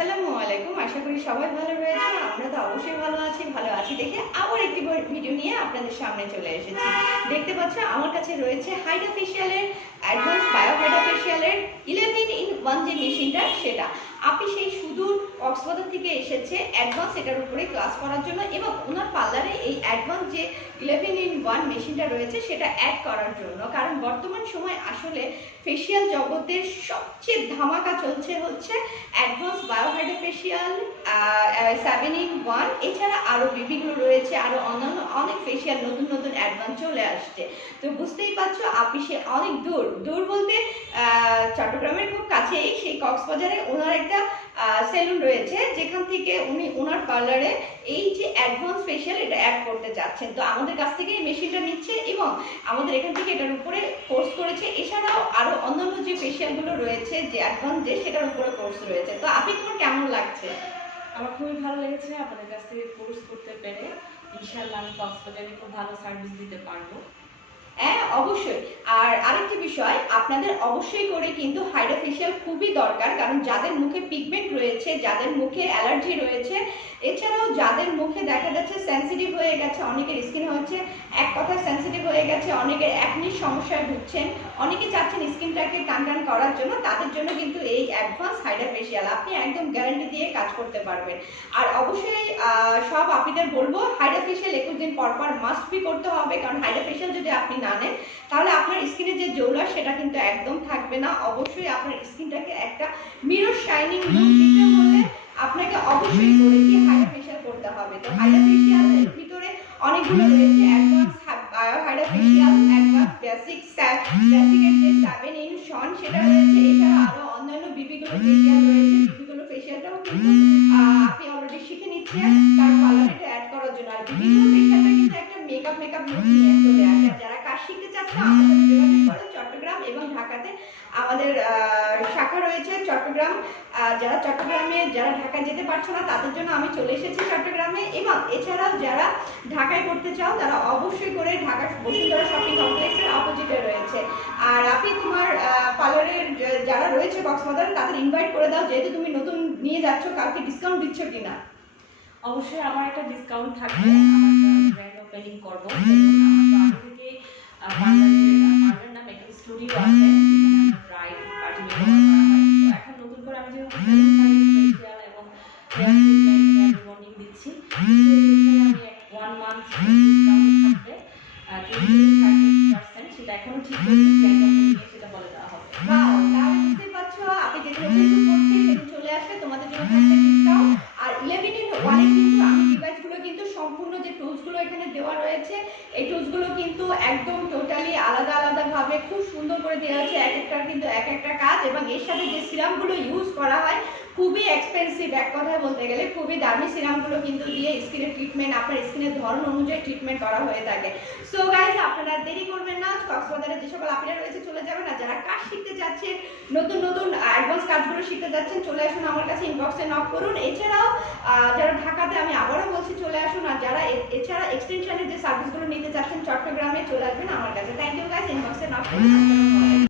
আসসালামু আলাইকুম। আশা করি সবাই ভালো রয়েছে। আমরা তো অবশ্যই ভালো আছি দেখে আবার একটি ভিডিও নিয়ে আপনাদের সামনে চলে এসেছি। দেখতে পাচ্ছ আমার কাছে রয়েছে হাইড্রা ফেশিয়ালের অ্যাডভান্স বায়ো হাইড্রা ফেশিয়ালের 11-in-1 যে মেশিনটা সেটা। আপনি সেই সুদূর কক্সবাজার থেকে এসেছে অ্যাডভান্স এটার উপরে ক্লাস করার জন্য এবং ওনার পার্লারে এই অ্যাডভান্স যে 11-in-1 মেশিনটা রয়েছে সেটা অ্যাড করার জন্য। কারণ বর্তমান সময় আসলে ফেশিয়াল জগতের সবচেয়ে ধামাকা চলছে হচ্ছে advance bio Hydra facial 7-in-1। এছাড়া আরও বেবিগুলো রয়েছে, আরও অন্যান্য অনেক ফেশিয়াল নতুন নতুন অ্যাডভান্স চলে আসছে। তো বুঝতেই পারছো আপনি সে অনেক দূর বলতে চট্টগ্রামের খুব কাছেই সেই কক্সবাজারে ওনার একটা সেলুন রয়েছে যেখান থেকে উনি ওনার পার্লারে এই যে অ্যাডভান্স ফেশিয়াল এটা অ্যাড করতে চাচ্ছেন। তো আমাদের কাছ থেকে এই মেশিনটা নিচ্ছে এবং আমাদের এখান থেকে এটার উপরে কোর্স করেছে। এছাড়াও আরও অন্যান্য যে ফেশিয়ালগুলো রয়েছে যে অ্যাডভান্স যে সেটার উপরে কোর্স রয়েছে। তো আপনি তোমার কেমন লাগছে? আমার খুবই ভালো লেগেছে আপনাদের কাছ থেকে কোর্স করতে পেরে। ইনশাআল্লাহ আমি কক্সবাজারে খুব ভালো সার্ভিস দিতে পারবো। হ্যাঁ অবশ্যই। আর আরেকটি বিষয়, আপনাদের অবশ্যই করে কিন্তু হাইড্রা ফেশিয়াল খুবই দরকার। কারণ যাদের মুখে পিগমেন্ট রয়েছে, যাদের মুখে অ্যালার্জি রয়েছে, এছাড়াও যাদের মুখে দেখা যাচ্ছে সেন্সিটিভ হয়ে গেছে, অনেকের স্কিন হচ্ছে এক কথায় সেন্সিটিভ হয়ে গেছে, অনেকের অ্যাকনির সমস্যায় ভুগছেন, অনেকে চাচ্ছেন স্কিনটাকে টান করার জন্য, তাদের জন্য কিন্তু এই অ্যাডভান্স হাইড্রা ফেশিয়াল আপনি একদম গ্যারান্টি দিয়ে কাজ করতে পারবেন। আর অবশ্যই সব আপনাদের বলবো হাইড্রা ফেশিয়াল 21 দিন পর মাস্ট বি করতে হবে। কারণ হাইড্রা ফেশিয়াল যদি আপনি না নেন তাহলে আপনার স্কিনে যে জৌলা সেটা কিন্তু একদম থাকবে না। অবশ্যই আপনার স্কিনটাকে একটা মিরর শাইনিং লুক দিতে হলে আপনাকে অবশ্যই করে কি হাইড্রা ফেশিয়াল করতে হবে। তো হাইড্রা ফেশিয়ালের ভিতরে অনেকগুলো রয়েছে, অ্যাডভান্স হাইড্রা ফেশিয়াল, অ্যাডভান্স বেসিকের যে 7-in-1 সেটা রয়েছে। এছাড়া আরো অন্যান্য বিবিগুলো ফেশিয়াল রয়েছে, বিবিগুলো ফেশিয়ালটাও কিন্তু আপনি অলরেডি শিখে নিচ্ছেন তার পার্লারে এটা অ্যাড করার জন্য। আর বিবিগুলো ফেশিয়ালটা কিন্তু একটা মেকআপ লুক নিয়ে চলে আসে। যারা কাজ শিখতে চাচ্ছেন আমাদের সাথে যোগাযোগ করুন। চট্টগ্রাম এবং ঢাকাতে আমাদের শাখা রয়েছে। চট্টগ্রাম যারা ঢাকায় যেতে পারছো না তাদের জন্য আমি চলে এসেছি চট্টগ্রামে। এবং এছাড়াও যারা ঢাকায় করতে চাও তারা অবশ্যই করে ঢাকা বসুন্ধরা শপিং কমপ্লেক্সের অপোজিটে রয়েছে। আর আপনি তোমার পার্লারের যারা রয়েছে কক্সবাজারে তাদের ইনভাইট করে দাও, যেহেতু তুমি নতুন নিয়ে যাচ্ছ, কাউকে ডিসকাউন্ট দিচ্ছ কিনা? অবশ্যই আমার একটা ডিসকাউন্ট থাকবে। আমার ব্র্যান্ড ওপেনিং করবো। আমার তো আগে থেকে পার্লার না মেকআপ স্টুডিও আছে যেখানে আমার ব্রাইড পার্টি মেকআপ করা হয়। তো এখন নতুন করে আমি যেহেতু ফেশিয়াল এবং হেয়ার ট্রিটমেন্ট, হেয়ার রিবন্ডিং দিচ্ছি, সেখানে আমি 1 মান্থ ডিসকাউন্ট থাকবে 20-30%। সেটা এখনো ঠিক হয়নি, ব্র্যান্ড ওপেনিং সেটা বলে দেওয়া হবে। ওয়াও, তাহলে বুঝতেই পারছো আপনি যেহেতু ফেসবুক করছেন সেদিন চলে আসলে তোমাদের জন্য থাকবে ডিসকাউন্ট। আর 11-in-1 কিন্তু আমি ডিভাইসগুলো কিন্তু সম্পূর্ণ যে টুলসগুলো এখানে দেওয়া রয়েছে এই টুলসগুলো কিন্তু একদম টোটালি আলাদা ভাবে খুব সুন্দর করে দেওয়া হয়েছে। এক একটার কিন্তু এক একটা কাজ। এবং এর সাথে যে সিরামগুলো ইউজ করা হয় খুবই এক্সপেন্সিভ, এক কথায় বলতে গেলে খুবই দামি সিরামগুলো কিন্তু দিয়ে স্কিনের ট্রিটমেন্ট আপনার স্কিনের ধরন অনুযায়ী ট্রিটমেন্ট করা হয়ে থাকে। সো গাইজ আপনারা দেরি করবেন না, কক্সবাজারে যে সকল আপনারা রয়েছে চলে যাবেন। আর যারা কাজ শিখতে যাচ্ছেন, নতুন অ্যাডভান্স কাজগুলো শিখতে যাচ্ছেন, চলে আসুন আমার কাছে, ইনবক্সে নক করুন। এছাড়াও যারা ঢাকাতে, আমি আবারও বলছি চলে আসুন। আর যারা এছাড়া এক্সটেনশনের যে সার্ভিসগুলো নিতে চাচ্ছেন চট্টগ্রামে চলে আসবেন আমার কাছে। থ্যাংক ইউ গাইজ, ইনবক্সে নক করুন।